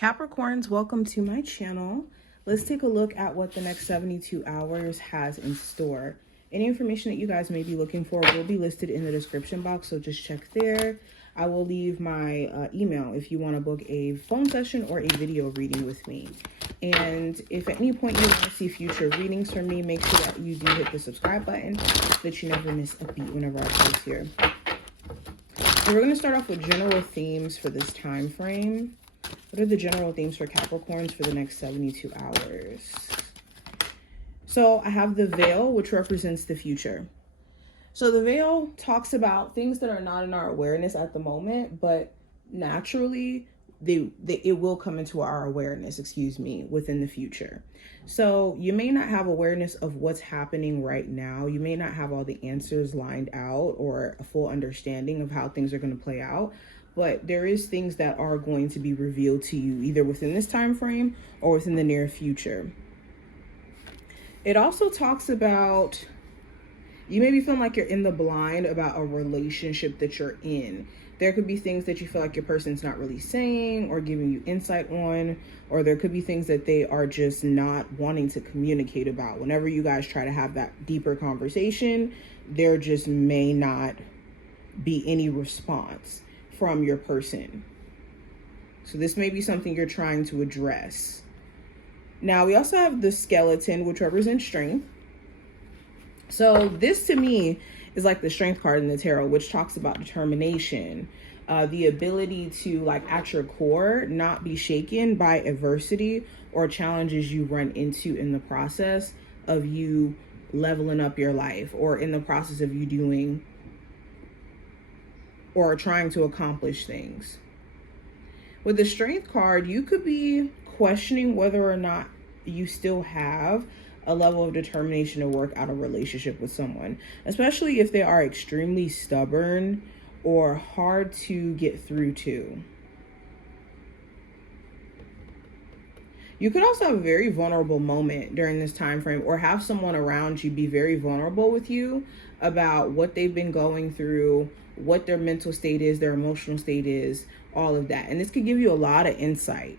Capricorns, welcome to my channel. Let's take a look at what the next 72 hours has in store. Any information that you guys may be looking for will be listed in the description box, so just check there. I will leave my email if you want to book a phone session or a video reading with me. And if at any point you want to see future readings from me, make sure that you do hit the subscribe button so that you never miss a beat whenever I post here. So we're going to start off with general themes for this time frame. What are the general themes for Capricorns for the next 72 hours? So I have the veil, which represents the future. So the veil talks about things that are not in our awareness at the moment, but naturally it will come into our awareness, within the future. So you may not have awareness of what's happening right now. You may not have all the answers lined out or a full understanding of how things are going to play out. But there is things that are going to be revealed to you either within this time frame or within the near future. It also talks about you may be feeling like you're in the blind about a relationship that you're in. There could be things that you feel like your person's not really saying or giving you insight on, or there could be things that they are just not wanting to communicate about. Whenever you guys try to have that deeper conversation, there just may not be any response from your person. So this may be something you're trying to address. Now we also have the skeleton, which represents strength. So this to me is like the strength card in the tarot, which talks about determination, the ability to, like, at your core, not be shaken by adversity or challenges you run into in the process of you leveling up your life or in the process of you doing or trying to accomplish things. With the strength card, you could be questioning whether or not you still have a level of determination to work out a relationship with someone, especially if they are extremely stubborn or hard to get through to. You could also have a very vulnerable moment during this time frame, or have someone around you be very vulnerable with you about what they've been going through, what their mental state is, their emotional state is, all of that. And this could give you a lot of insight.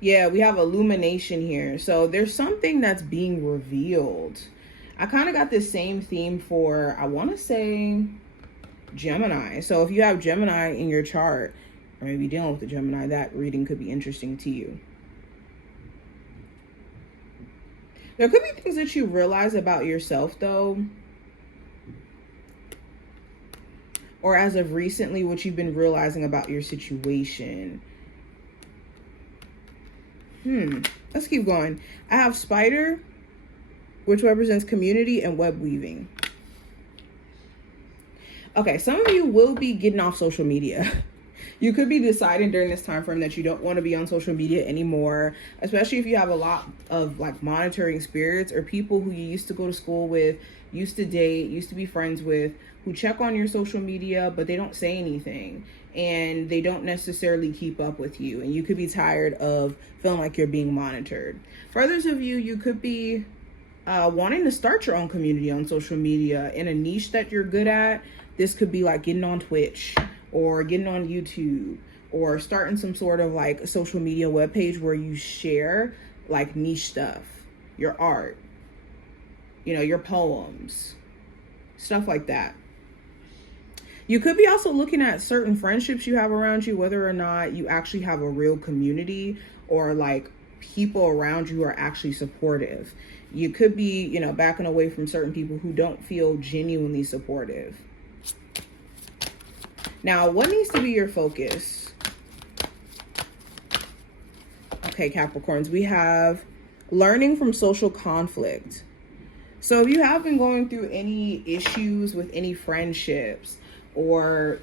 Yeah, we have illumination here. So there's something that's being revealed. I kind of got this same theme for, I want to say, Gemini. So if you have Gemini in your chart, or maybe dealing with the Gemini, that reading could be interesting to you. There could be things that you realize about yourself, though, or as of recently, what you've been realizing about your situation. Let's keep going. I have Spider, which represents community and web weaving. Okay, some of you will be getting off social media. You could be deciding during this time frame that you don't want to be on social media anymore, especially if you have a lot of, like, monitoring spirits or people who you used to go to school with, used to date, used to be friends with, who check on your social media, but they don't say anything and they don't necessarily keep up with you. And you could be tired of feeling like you're being monitored. For others of you, you could be wanting to start your own community on social media in a niche that you're good at. This could be like getting on Twitch or getting on YouTube or starting some sort of like social media webpage where you share like niche stuff, your art, your poems, stuff like that. You could be also looking at certain friendships you have around you, whether or not you actually have a real community or like people around you are actually supportive. You could be, backing away from certain people who don't feel genuinely supportive. Now, what needs to be your focus? Okay, Capricorns, we have learning from social conflict. So if you have been going through any issues with any friendships or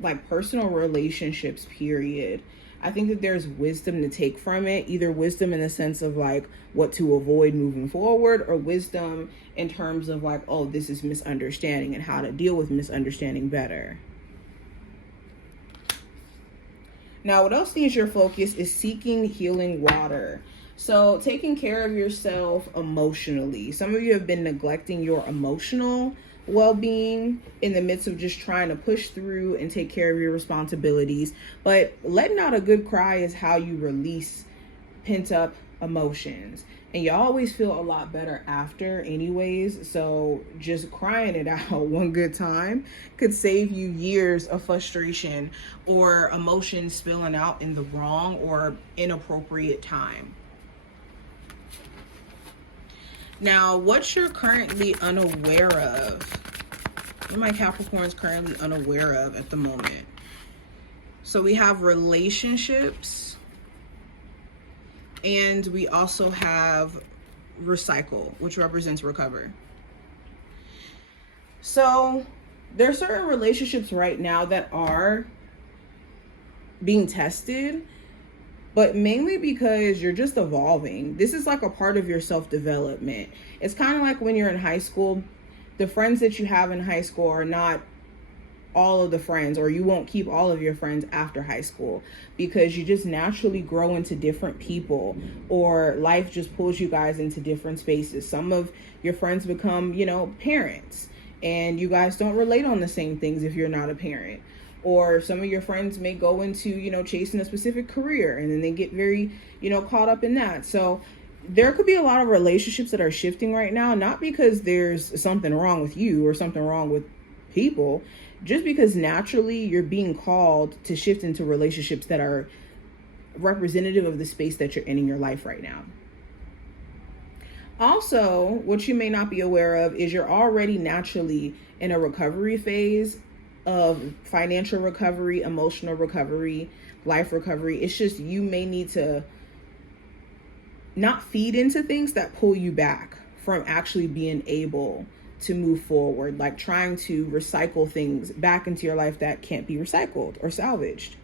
like personal relationships, period, I think that there's wisdom to take from it. Either wisdom in the sense of like what to avoid moving forward, or wisdom in terms of like, oh, this is misunderstanding and how to deal with misunderstanding better. Now, what else needs your focus is seeking healing water. So taking care of yourself emotionally. Some of you have been neglecting your emotional well-being in the midst of just trying to push through and take care of your responsibilities. But letting out a good cry is how you release pent up emotions, and you always feel a lot better after anyways. So just crying it out one good time could save you years of frustration or emotions spilling out in the wrong or inappropriate time. Now, what you're currently unaware of, what my Capricorn's currently unaware of at the moment. So we have relationships, and we also have recycle, which represents recover. So there are certain relationships right now that are being tested, but mainly because you're just evolving. This is like a part of your self-development. It's kind of like when you're in high school, the friends that you have in high school are not all of the friends, or you won't keep all of your friends after high school, because you just naturally grow into different people, or life just pulls you guys into different spaces. Some of your friends become, parents, and you guys don't relate on the same things if you're not a parent. Or some of your friends may go into, chasing a specific career, and then they get very, caught up in that. So there could be a lot of relationships that are shifting right now, not because there's something wrong with you or something wrong with people, just because naturally you're being called to shift into relationships that are representative of the space that you're in your life right now. Also, what you may not be aware of is you're already naturally in a recovery phase of financial recovery, emotional recovery, life recovery. It's just you may need to not feed into things that pull you back from actually being able to move forward, like trying to recycle things back into your life that can't be recycled or salvaged.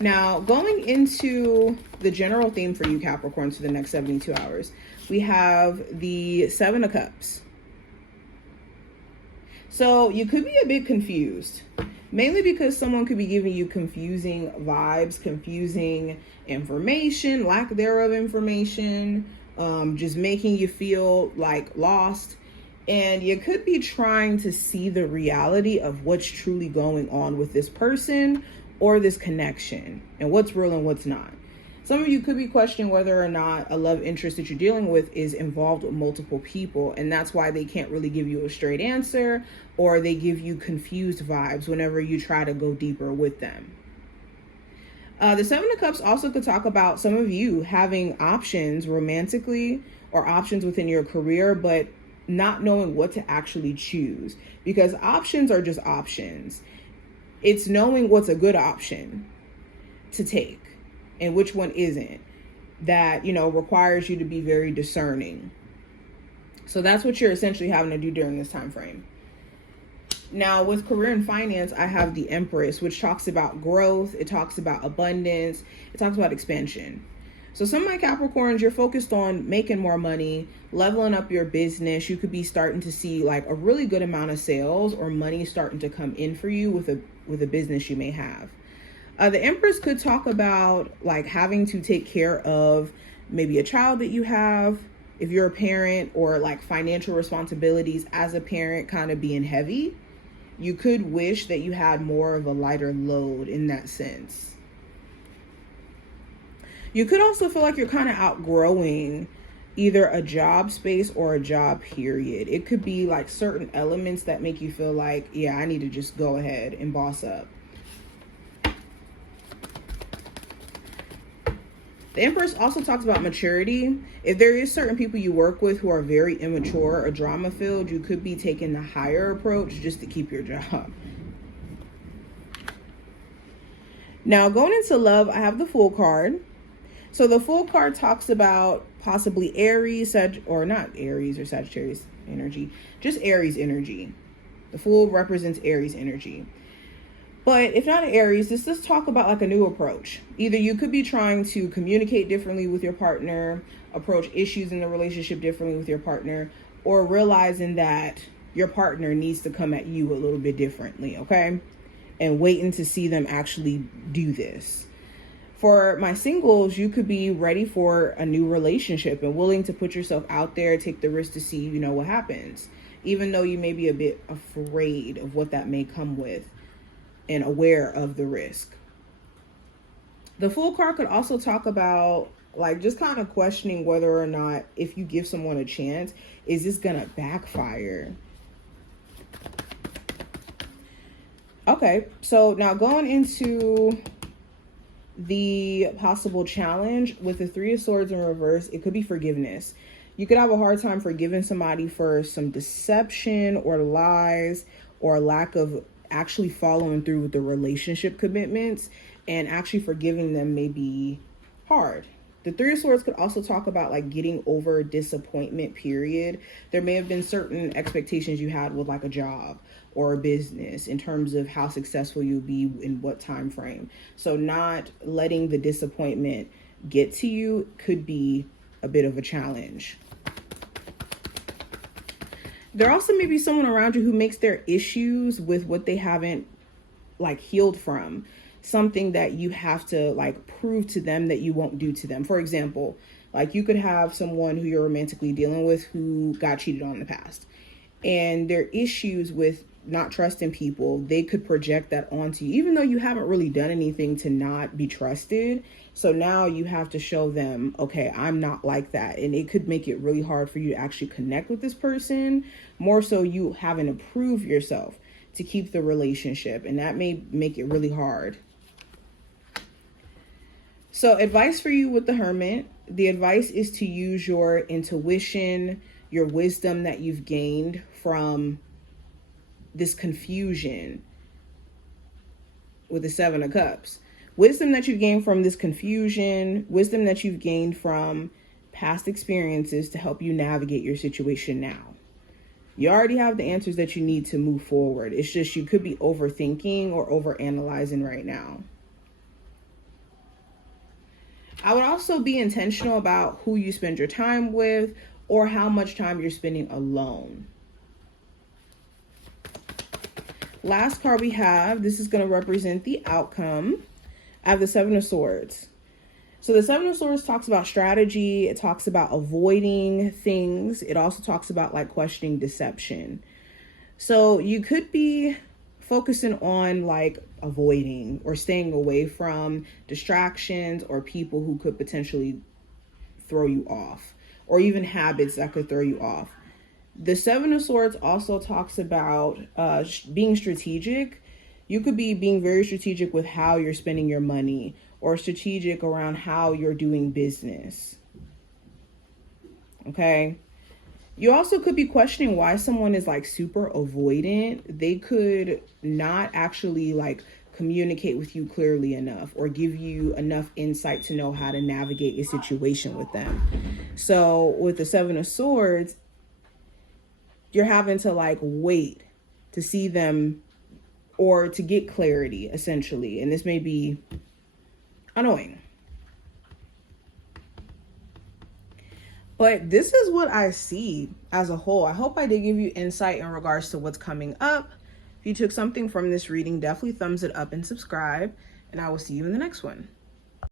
Now, going into the general theme for you Capricorns for the next 72 hours, we have the Seven of Cups. So you could be a bit confused, mainly because someone could be giving you confusing vibes, confusing information, lack thereof information, just making you feel like lost. And you could be trying to see the reality of what's truly going on with this person or this connection, and what's real and what's not. Some of you could be questioning whether or not a love interest that you're dealing with is involved with multiple people, and that's why they can't really give you a straight answer, or they give you confused vibes whenever you try to go deeper with them. The Seven of Cups also could talk about some of you having options romantically or options within your career, but not knowing what to actually choose, because options are just options. It's knowing what's a good option to take and which one isn't, that, requires you to be very discerning. So that's what you're essentially having to do during this time frame. Now, with career and finance, I have the Empress, which talks about growth. It talks about abundance. It talks about expansion. So some of my Capricorns, you're focused on making more money, leveling up your business. You could be starting to see like a really good amount of sales or money starting to come in for you with a business you may have. The Empress could talk about like having to take care of maybe a child that you have, if you're a parent, or like financial responsibilities as a parent kind of being heavy. You could wish that you had more of a lighter load in that sense. You could also feel like you're kind of outgrowing either a job space or a job period. It could be like certain elements that make you feel like, yeah, I need to just go ahead and boss up. The Empress also talks about maturity. If there is certain people you work with who are very immature or drama filled, you could be taking the higher approach just to keep your job. Now, going into love, I have the Fool card. So the Fool card talks about possibly Aries, or not Aries or Sagittarius energy, just Aries energy. The Fool represents Aries energy. But if not Aries, this does talk about like a new approach. Either you could be trying to communicate differently with your partner, approach issues in the relationship differently with your partner, or realizing that your partner needs to come at you a little bit differently, okay? And waiting to see them actually do this. For my singles, you could be ready for a new relationship and willing to put yourself out there, take the risk to see, what happens, even though you may be a bit afraid of what that may come with and aware of the risk. The Fool card could also talk about like just kind of questioning whether or not, if you give someone a chance, is this gonna backfire? Okay, so now going into the possible challenge with the Three of Swords in reverse, it could be forgiveness. You could have a hard time forgiving somebody for some deception or lies or lack of actually following through with the relationship commitments, and actually forgiving them may be hard. The Three of Swords could also talk about like getting over disappointment period. There may have been certain expectations you had with like a job or a business in terms of how successful you'll be in what time frame. So not letting the disappointment get to you could be a bit of a challenge. There also may be someone around you who makes their issues with what they haven't like healed from something that you have to like prove to them that you won't do to them. For example, like you could have someone who you're romantically dealing with who got cheated on in the past, and their issues with not trusting people, they could project that onto you, even though you haven't really done anything to not be trusted. So now you have to show them, okay, I'm not like that. And it could make it really hard for you to actually connect with this person, more so you having to prove yourself to keep the relationship. And that may make it really hard. So advice for you with the Hermit. The advice is to use your intuition, your wisdom that you've gained from this confusion with the Seven of Cups. Wisdom that you've gained from this confusion, wisdom that you've gained from past experiences to help you navigate your situation now. You already have the answers that you need to move forward. It's just you could be overthinking or overanalyzing right now. I would also be intentional about who you spend your time with or how much time you're spending alone. Last card we have, this is going to represent the outcome. I have the Seven of Swords. So the Seven of Swords talks about strategy. It talks about avoiding things. It also talks about like questioning deception. So you could be focusing on like avoiding or staying away from distractions or people who could potentially throw you off, or even habits that could throw you off. The Seven of Swords also talks about being strategic. You could be being very strategic with how you're spending your money, or strategic around how you're doing business. Okay. You also could be questioning why someone is like super avoidant. They could not actually like communicate with you clearly enough or give you enough insight to know how to navigate a situation with them. So with the Seven of Swords, you're having to like wait to see them or to get clarity essentially. And this may be annoying. But this is what I see as a whole. I hope I did give you insight in regards to what's coming up. If you took something from this reading, definitely thumbs it up and subscribe. And I will see you in the next one.